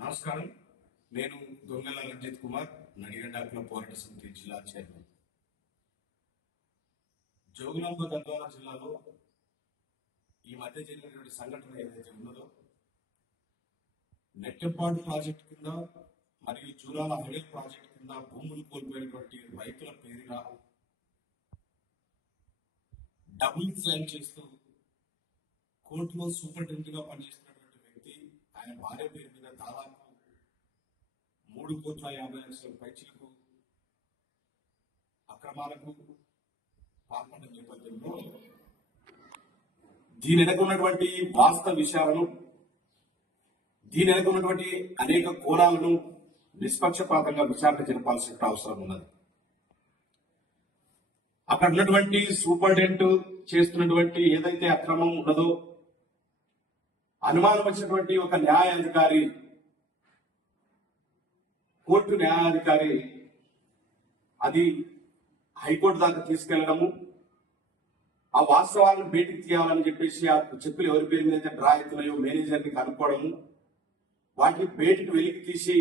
నమస్కారం. నేను దొంగల రంజిత్ కుమార్, నడిగడ్డ క్లబ్ పోరాట సమితి జిల్లా చైర్మన్. జోగులాంబ గద్వాల జిల్లాలో ఈ మధ్య జరిగినటువంటి సంఘటన ఏదైతే ఉన్నదో, నెట్టెపాడు ప్రాజెక్టు కింద మరియు జూరాల హైడల్ ప్రాజెక్టు కింద భూములు కోల్పోయినటువంటి రైతుల పేరున డబుల్ క్లైమ్ చేస్తూ కోర్టులో సూపరింటెండెంట్ గా పనిచేస్తున్నటువంటి వ్యక్తి ఆయన భార్య పేరు మీద దాదాపు 3,50,00,000 పైచిలకు అక్రమాలకు పాల్పడిన నేపథ్యంలో దీని వెనక ఉన్నటువంటి వాస్తవ విషయాలను, దీని వెనక ఉన్నటువంటి అనేక కోణాలను నిష్పక్షపాతంగా విచారణ జరపాల్సిన అవసరం ఉన్నది. అక్కడ ఉన్నటువంటి సూపరింటెండెంట్ చేస్తున్నటువంటి ఏదైతే అక్రమం ఉన్నదో, అనుమానం వచ్చినటువంటి ఒక న్యాయాధికారి, కోర్టు న్యాయాధికారి అది హైకోర్టు దాకా తీసుకెళ్లడము, ఆ వాస్తవాలను బయటికి తీయాలని చెప్పేసి ఆ చెప్పులు ఎవరి పేరు మీద అయితే డ్రా అవుతున్నాయో మేనేజర్ని కనుక్కోవడము, వాటిని బయటికి వెలికి తీసి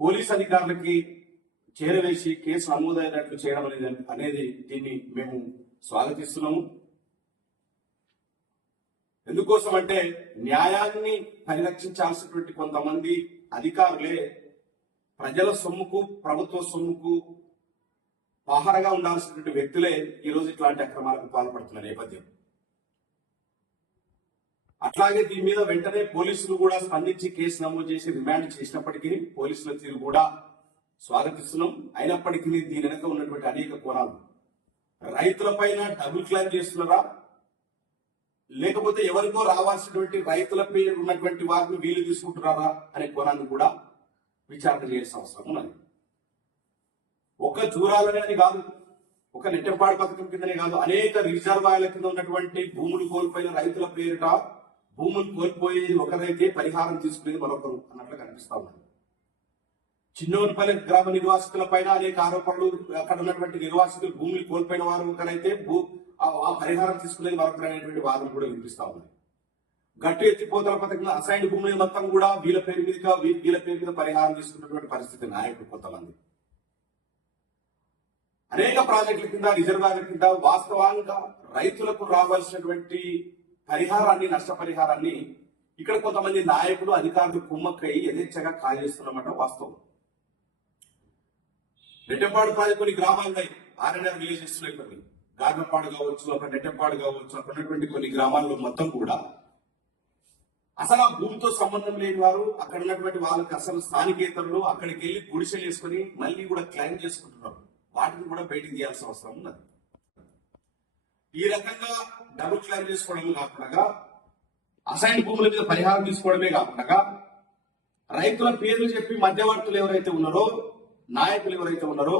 పోలీస్ అధికారులకి చేరవేసి కేసు నమోదైనట్లు చేయడం అనేది దీన్ని మేము స్వాగతిస్తున్నాము. ఎందుకోసం అంటే న్యాయాన్ని పరిరక్షించాల్సినటువంటి కొంతమంది అధికారులే ప్రజల సొమ్ముకు, ప్రభుత్వ సొమ్ముకు పహారగా ఉండాల్సినటువంటి వ్యక్తులే ఈరోజు ఇట్లాంటి అక్రమాలకు పాల్పడుతున్న నేపథ్యం. అట్లాగే దీని మీద వెంటనే పోలీసులు కూడా స్పందించి కేసు నమోదు చేసి రిమాండ్ చేసినప్పటికీ పోలీసుల తీరు కూడా స్వాగతిస్తున్నాం. అయినప్పటికీ దీని వెనక ఉన్నటువంటి అనేక కోణాలు, రైతుల పైన డబుల్ క్లైమ్ చేస్తున్నారా, లేకపోతే ఎవరికో రావాల్సినటువంటి రైతుల పేరు ఉన్నటువంటి వారిని వీలు తీసుకుంటున్నారా అనే కోణాన్ని కూడా విచారణ చేయాల్సిన అవసరం ఉన్నది. ఒక జూరాలనే కాదు, ఒక నెట్టెపాడు పథకం కిందనే కాదు, అనేక రిజర్వాయర్ల కింద ఉన్నటువంటి భూములు కోల్పోయిన రైతుల పేరిట భూములు కోల్పోయేది ఒకరైతే పరిహారం తీసుకునేది మరొకరు అన్నట్లు కనిపిస్తా ఉన్నది. చిన్నోనిపల్లి గ్రామ నిర్వాసితుల పైన అనేక ఆరోపణలు, అక్కడ ఉన్నటువంటి నిర్వాసితులు భూములు కోల్పోయిన వారు ఒకరైతే ఆ పరిహారం తీసుకునేది మరొకరు అనేటువంటి వాదన కూడా వినిపిస్తా ఉన్నాయి. గట్టు ఎత్తిపోతల పథకంలో అసైన్ భూములు మొత్తం కూడా వీళ్ళ పేరు మీద పరిహారం తీసుకున్నటువంటి పరిస్థితి నాయకులు కొంతమంది. అనేక ప్రాజెక్టుల కింద, రిజర్వాయర్ల కింద వాస్తవంగా రైతులకు రావాల్సినటువంటి పరిహారాన్ని, నష్టపరిహారాన్ని ఇక్కడ కొంతమంది నాయకులు, అధికారులు కుమ్మక్కై యథేచ్ఛగా కాజేస్తున్నమాట వాస్తవం. నెట్టెపాడు ప్రాజెక్టు కొన్ని గ్రామాలు ఉన్నాయి, ఆర్ఎన్ఆర్ విలేజెస్ లో కొన్ని గార్నపాడు కావచ్చు, అక్కడ నెట్టెపాడు కావచ్చు, అక్కడ ఉన్నటువంటి కొన్ని గ్రామాల్లో మొత్తం కూడా అసలు ఆ భూమితో సంబంధం లేని వారు, అక్కడ ఉన్నటువంటి వాళ్ళకి అసలు స్థానికేతరులు అక్కడికి వెళ్ళి గుడిసెలు వేసుకుని మళ్ళీ కూడా క్లైమ్ చేసుకుంటున్నారు. వాటిని కూడా బయటికి తీయాల్సిన అవసరం ఉన్నది. ఈ రకంగా డబుల్ క్లైమ్ చేసుకోవడమే కాకుండా, అసైన్ భూముల మీద పరిహారం తీసుకోవడమే కాకుండా, రైతుల పేర్లు చెప్పి మధ్యవర్తులు ఎవరైతే ఉన్నారో, నాయకులు ఎవరైతే ఉన్నారో,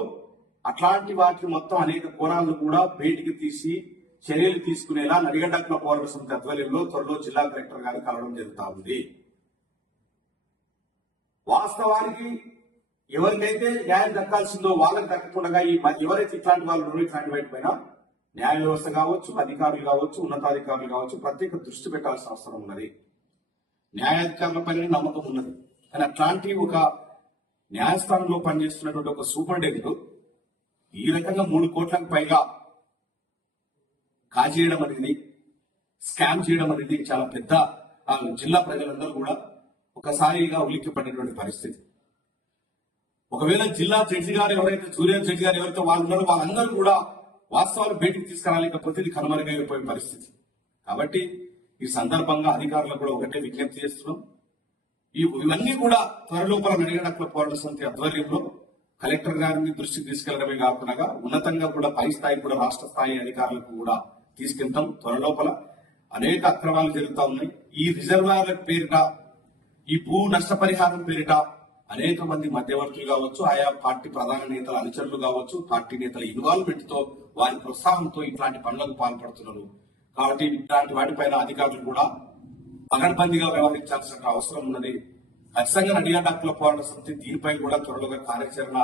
అట్లాంటి వాటిని మొత్తం అనేక కోణాలను కూడా బయటికి తీసి చర్యలు తీసుకునేలా నడిగడ్డ క్లబ్ పోరాట సమితి ఆధ్వర్యంలో త్వరలో జిల్లా కలెక్టర్ గారిని కలవడం జరుగుతా ఉంది. వాస్తవానికి ఎవరికైతే న్యాయం దక్కాల్సిందో వాళ్ళకి దక్కకుండా ఎవరైతే ఇట్లాంటి వాళ్ళు ఇట్లాంటి వాటి పైన న్యాయ వ్యవస్థ కావచ్చు, అధికారులు కావచ్చు, ఉన్నతాధికారులు కావచ్చు ప్రత్యేక దృష్టి పెట్టాల్సిన అవసరం ఉన్నది. న్యాయాధికారుల పైన నమ్మకం ఉన్నది, కానీ అట్లాంటి ఒక న్యాయస్థానంలో పనిచేస్తున్నటువంటి ఒక సూపరింటెండెంట్ ఈ రకంగా 3 కోట్లకు పైగా కాజేయడం అనేది, స్కామ్ చేయడం అనేది చాలా పెద్ద జిల్లా ప్రజలందరూ కూడా ఒకసారిగా ఉలిక్కిపడినటువంటి పరిస్థితి. ఒకవేళ జిల్లా జడ్జి గారు ఎవరైతే, జూనియర్ జడ్జి గారు ఎవరైతే వాళ్ళు ఉన్నారో వాళ్ళందరూ కూడా వాస్తవాలు బయటకు తీసుకురాలేకపోతే ఇది కనుమరుగైపోయే పరిస్థితి. కాబట్టి ఈ సందర్భంగా అధికారులకు కూడా ఒకటే విజ్ఞప్తి చేస్తున్నాం. ఇవన్నీ కూడా త్వరలోపల నడిగడ్డ క్లబ్ పోరాట సమితి ఆధ్వర్యంలో కలెక్టర్ గారిని దృష్టికి తీసుకెళ్లడమే కాకుండా ఉన్నతంగా కూడా పై స్థాయి కూడా రాష్ట్ర స్థాయి అధికారులకు కూడా తీసుకెళ్తాం. త్వరలోపల అనేక అక్రమాలు జరుగుతూ ఉన్నాయి. ఈ రిజర్వాయర్ల పేరిట, ఈ భూ నష్టపరిహారం పేరిట అనేక మంది మధ్యవర్తులు కావచ్చు, ఆయా పార్టీ ప్రధాన నేతల అనుచరులు కావచ్చు, పార్టీ నేతల ఇన్వాల్వ్మెంట్ తో, వారి ప్రోత్సాహంతో ఇట్లాంటి పనులకు పాల్పడుతున్నారు. కాబట్టి ఇట్లాంటి వాటిపైన అధికారులు కూడా పగడ్బందీగా వ్యవహరించాల్సిన అవసరం ఉన్నది. ఖచ్చితంగా నడిగడ్డ క్లబ్ పోరాట సమితి దీనిపై కూడా త్వరలో కార్యాచరణ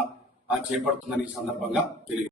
చేపడుతుందని ఈ సందర్భంగా తెలియదు.